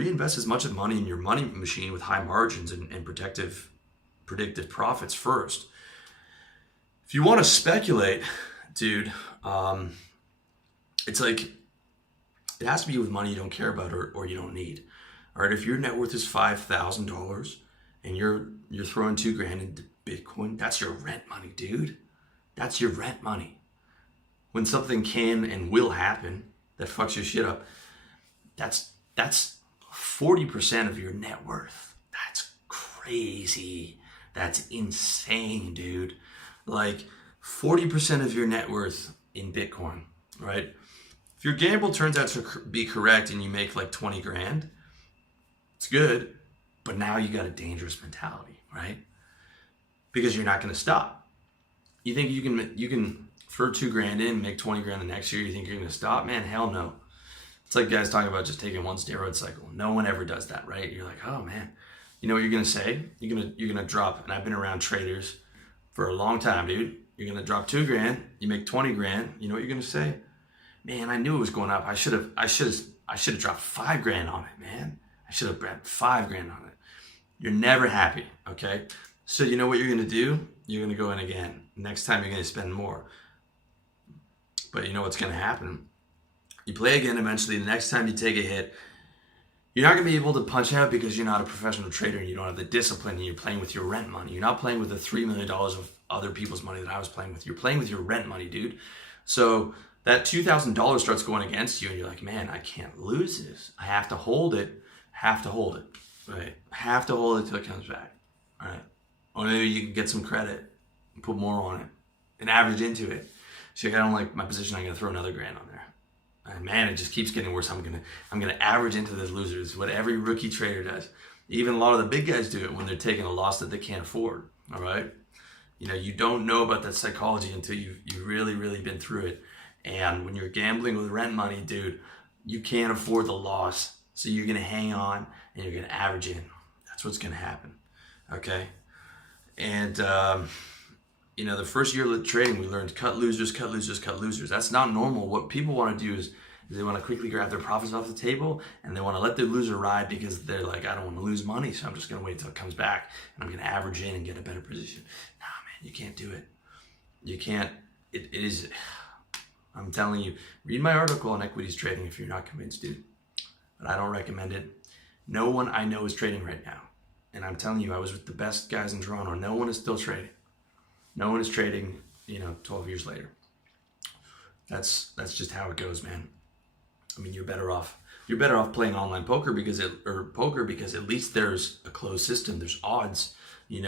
reinvest as much of the money in your money machine with high margins and predictive profits first. If you want to speculate, dude, it's like, it has to be with money you don't care about or you don't need. All right, if your net worth is $5,000 and you're throwing $2,000 into Bitcoin, that's your rent money, dude. That's your rent money. When something can and will happen that fucks your shit up, that's 40% of your net worth. That's crazy. That's insane, dude. Like 40% of your net worth in Bitcoin, right? If your gamble turns out to be correct and you make like 20 grand, it's good, but now you got a dangerous mentality, right? Because you're not going to stop. You think you can throw $2,000 in, make 20 grand the next year, you think you're going to stop? Man, hell no. It's like guys talking about just taking one steroid cycle. No one ever does that, right? You're like, oh man, you know what you're going to say? You're going to drop, and I've been around traders for a long time, dude. You're going to drop $2,000, you make 20 grand. You know what you're going to say? Man, I knew it was going up. I should have dropped $5,000 on it, man. I should have bet $5,000 on it. You're never happy, okay? So you know what you're going to do? You're going to go in again. Next time you're going to spend more. But you know what's going to happen? You play again eventually. The next time you take a hit, you're not going to be able to punch out because you're not a professional trader and you don't have the discipline and you're playing with your rent money. You're not playing with the $3 million of other people's money that I was playing with. You're playing with your rent money, dude. So that $2,000 starts going against you and you're like, man, I can't lose this. I have to hold it. Right? Have to hold it till it comes back. All right. Or maybe you can get some credit and put more on it and average into it. So like, I don't like my position. I'm going to throw another grand on there. And man, it just keeps getting worse. I'm gonna average into the losers. What every rookie trader does. Even a lot of the big guys do it when they're taking a loss that they can't afford. All right. You know, you don't know about that psychology until you've really, really been through it. And when you're gambling with rent money, dude, you can't afford the loss. So you're going to hang on and you're going to average in. That's what's going to happen. Okay. And, you know, the first year of trading, we learned cut losers, cut losers, cut losers. That's not normal. What people want to do is they want to quickly grab their profits off the table and they want to let their loser ride because they're like, I don't want to lose money. So I'm just going to wait until it comes back and I'm going to average in and get a better position. Nah, man, you can't do it. You can't. It is. I'm telling you, read my article on equities trading if you're not convinced, dude. But I don't recommend it. No one I know is trading right now. And I'm telling you, I was with the best guys in Toronto. No one is still trading. No one is trading, 12 years later. That's just how it goes, man. I mean, you're better off playing online poker because at least there's a closed system. There's odds. You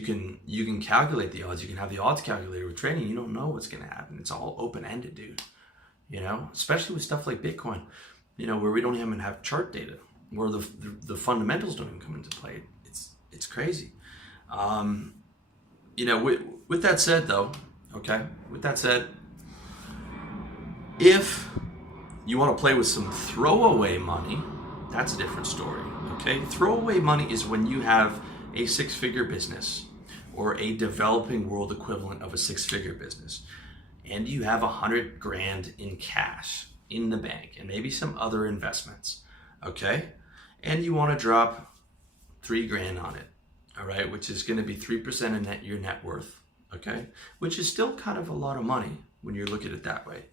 can calculate the odds. You can have the odds calculator. With trading, you don't know what's going to happen. It's all open-ended, dude. Especially with stuff like Bitcoin, where we don't even have chart data, where the fundamentals don't even come into play. It's crazy. With that said, though, okay. With that said, if you want to play with some throwaway money, that's a different story. Okay, throwaway money is when you have a six-figure business or a developing world equivalent of a six-figure business, and you have $100,000 in cash in the bank and maybe some other investments, okay? And you want to drop $3,000 on it, all right? Which is going to be 3% of your net worth, okay? Which is still kind of a lot of money when you look at it that way.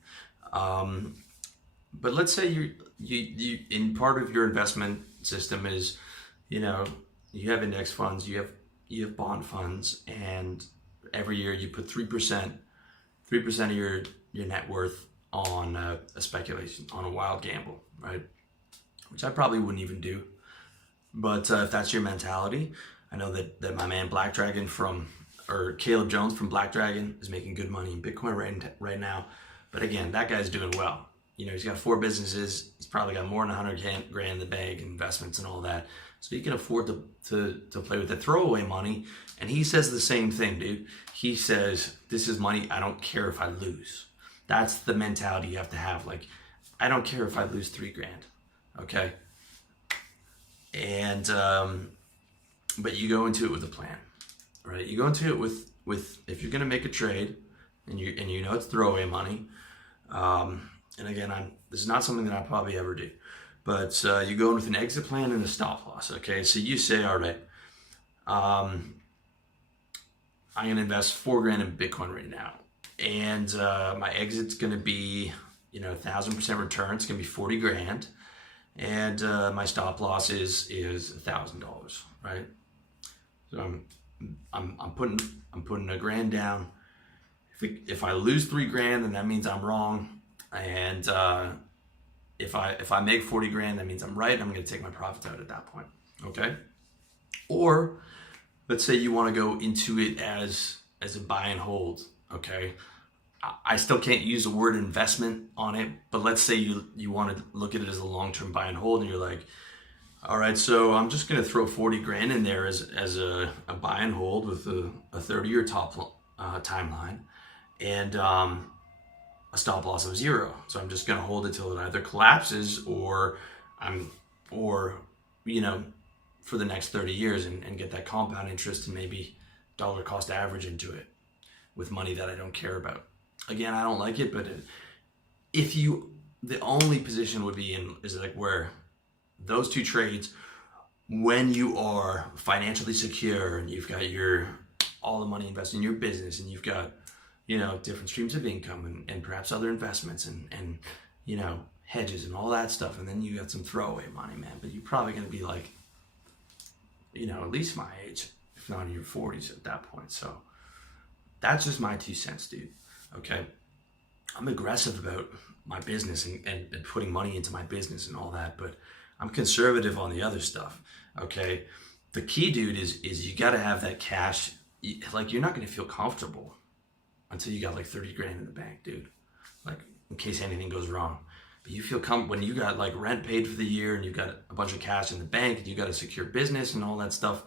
But let's say you in part of your investment system is, you have index funds, you have bond funds, and every year you put 3% of your net worth on a speculation, on a wild gamble, right? Which I probably wouldn't even do. But if that's your mentality, I know that my man Black Dragon Caleb Jones from Black Dragon is making good money in Bitcoin right now. But again, that guy's doing well. He's got 4 businesses. He's probably got more than $100,000 in the bag, investments and all that. So he can afford to play with the throwaway money. And he says the same thing, dude. He says, this is money. I don't care if I lose. That's the mentality you have to have. Like, I don't care if I lose $3,000. Okay. And, but you go into it with a plan, right? You go into it with if you're going to make a trade and you know it's throwaway money. And again, this is not something that I'll probably ever do, But you go in with an exit plan and a stop loss. Okay, so you say, all right, I'm going to invest $4,000 in Bitcoin right now, and my exit's going to be 1,000% return. It's going to be $40,000, and my stop loss is $1,000, right? So I'm putting $1,000 down. If I lose $3,000, then that means I'm wrong, and if I make $40,000, that means I'm right. I'm going to take my profits out at that point. Okay. Or let's say you want to go into it as a buy and hold. Okay. I still can't use the word investment on it, but let's say you want to look at it as a long-term buy and hold, and you're like, all right, so I'm just going to throw $40,000 in there as a buy and hold with a 30-year timeline, and a stop loss of 0. So I'm just going to hold it till it either collapses or for the next 30 years and get that compound interest and maybe dollar cost average into it with money that I don't care about. Again, I don't like it, but the only position would be is like where those two trades, when you are financially secure and you've got all the money invested in your business, and you've got different streams of income and perhaps other investments and hedges and all that stuff, and then you got some throwaway money, man. But you're probably going to be like at least my age, if not in your 40s at that point. So that's just my 2 cents, dude. Okay, I'm aggressive about my business and putting money into my business and all that, but I'm conservative on the other stuff. Okay, the key, dude, is you got to have that cash. Like, you're not going to feel comfortable until you got like $30,000 in the bank, dude. Like, in case anything goes wrong. But you feel when you got like rent paid for the year and you got a bunch of cash in the bank and you got a secure business and all that stuff,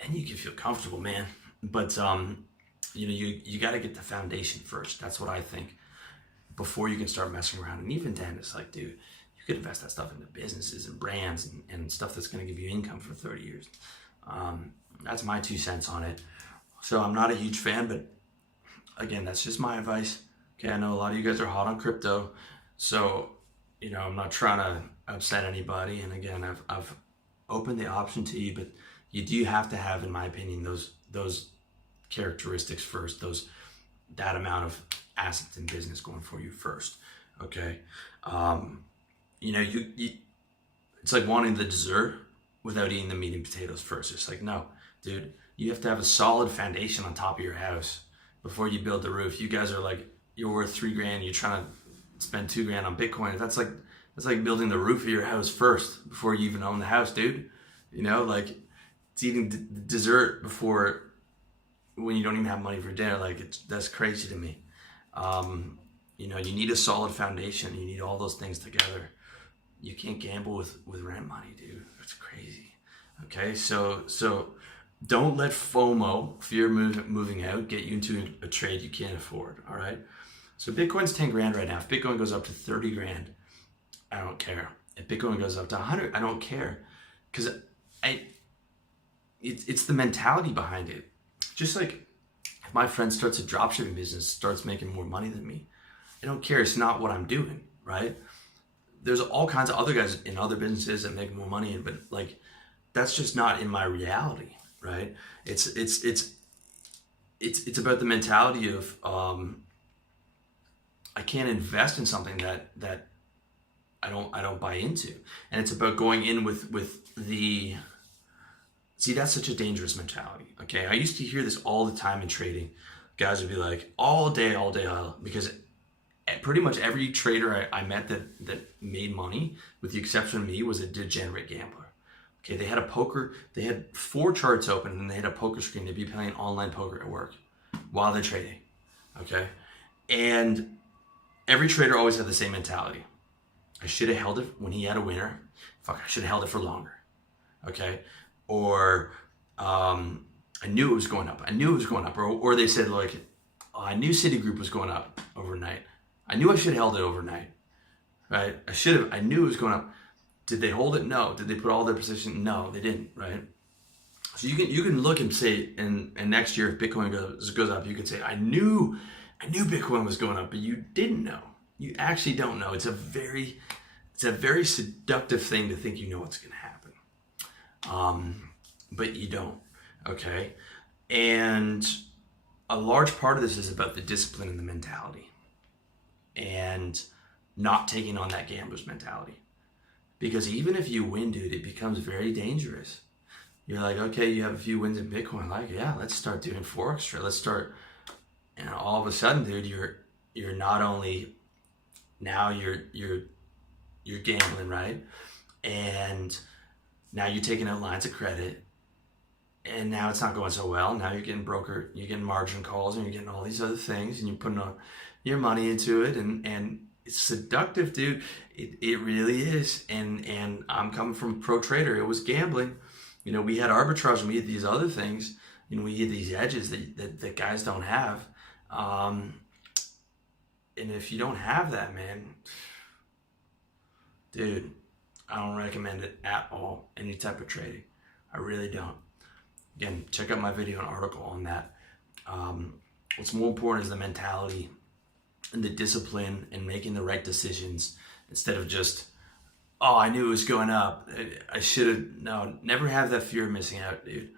and you can feel comfortable, man. But you got to get the foundation first. That's what I think, before you can start messing around. And even then, it's like, dude, you could invest that stuff into businesses and brands and stuff that's going to give you income for 30 years. That's my 2 cents on it. So I'm not a huge fan, but again, that's just my advice. Okay, I know a lot of you guys are hot on crypto, so I'm not trying to upset anybody. And again, I've opened the option to you, but you do have to have, in my opinion, those characteristics first, that amount of assets in business going for you first. Okay, it's like wanting the dessert without eating the meat and potatoes first. It's like, no, dude, you have to have a solid foundation on top of your house before you build the roof. You guys are like, you're worth $3,000, you're trying to spend $2,000 on Bitcoin. That's like building the roof of your house first before you even own the house, dude. Like, it's eating dessert before, when you don't even have money for dinner. Like, that's crazy to me. You need a solid foundation. You need all those things together. You can't gamble with rent money, dude. It's crazy. Okay, so don't let FOMO, fear of moving out, get you into a trade you can't afford. All right. So Bitcoin's $10,000 right now. If Bitcoin goes up to $30,000, I don't care. If Bitcoin goes up to 100, I don't care, because it's the mentality behind it. Just like if my friend starts a dropshipping business, starts making more money than me, I don't care. It's not what I'm doing, right? There's all kinds of other guys in other businesses that make more money, but like, that's just not in my reality, right? It's about the mentality of I can't invest in something that I don't buy into, and it's about going in with the. See, that's such a dangerous mentality. Okay, I used to hear this all the time in trading. Guys would be like, all day, because pretty much every trader I met that made money, with the exception of me, was a degenerate gambler. Okay, they had 4 charts open, and they had a poker screen. They'd be playing online poker at work while they're trading. Okay, and every trader always had the same mentality. I should have held it when he had a winner. Fuck, I should have held it for longer. Okay, or I knew it was going up. Or they said, like, oh, I knew Citigroup was going up overnight. I knew I should have held it overnight, right? I knew it was going up. Did they hold it? No. Did they put all their position? No, they didn't, right? So you can look and say, and next year if Bitcoin goes up, you could say, I knew Bitcoin was going up, but you didn't know. You actually don't know. It's a very It's a very seductive thing to think you know what's going to happen. But you don't, okay? And a large part of this is about the discipline and the mentality and not taking on that gambler's mentality. Because even if you win, dude, it becomes very dangerous. You're like, okay, you have a few wins in Bitcoin. Like, yeah, let's start doing Forex trade. Let's start, and all of a sudden, dude, you're not only now you're gambling, right? And now you're taking out lines of credit, and now it's not going so well. Now you're getting margin calls, and you're getting all these other things, and you're putting your money into it, and it's seductive, dude. It really is. And I'm coming from a pro trader. It was gambling. You know, we had arbitrage and we had these other things. You know, we had these edges that guys don't have. And if you don't have that, man, dude, I don't recommend it at all. Any type of trading. I really don't. Again, check out my video and article on that. What's more important is the mentality and the discipline and making the right decisions instead of just, oh, I knew it was going up. I should have, no, never have that fear of missing out, dude.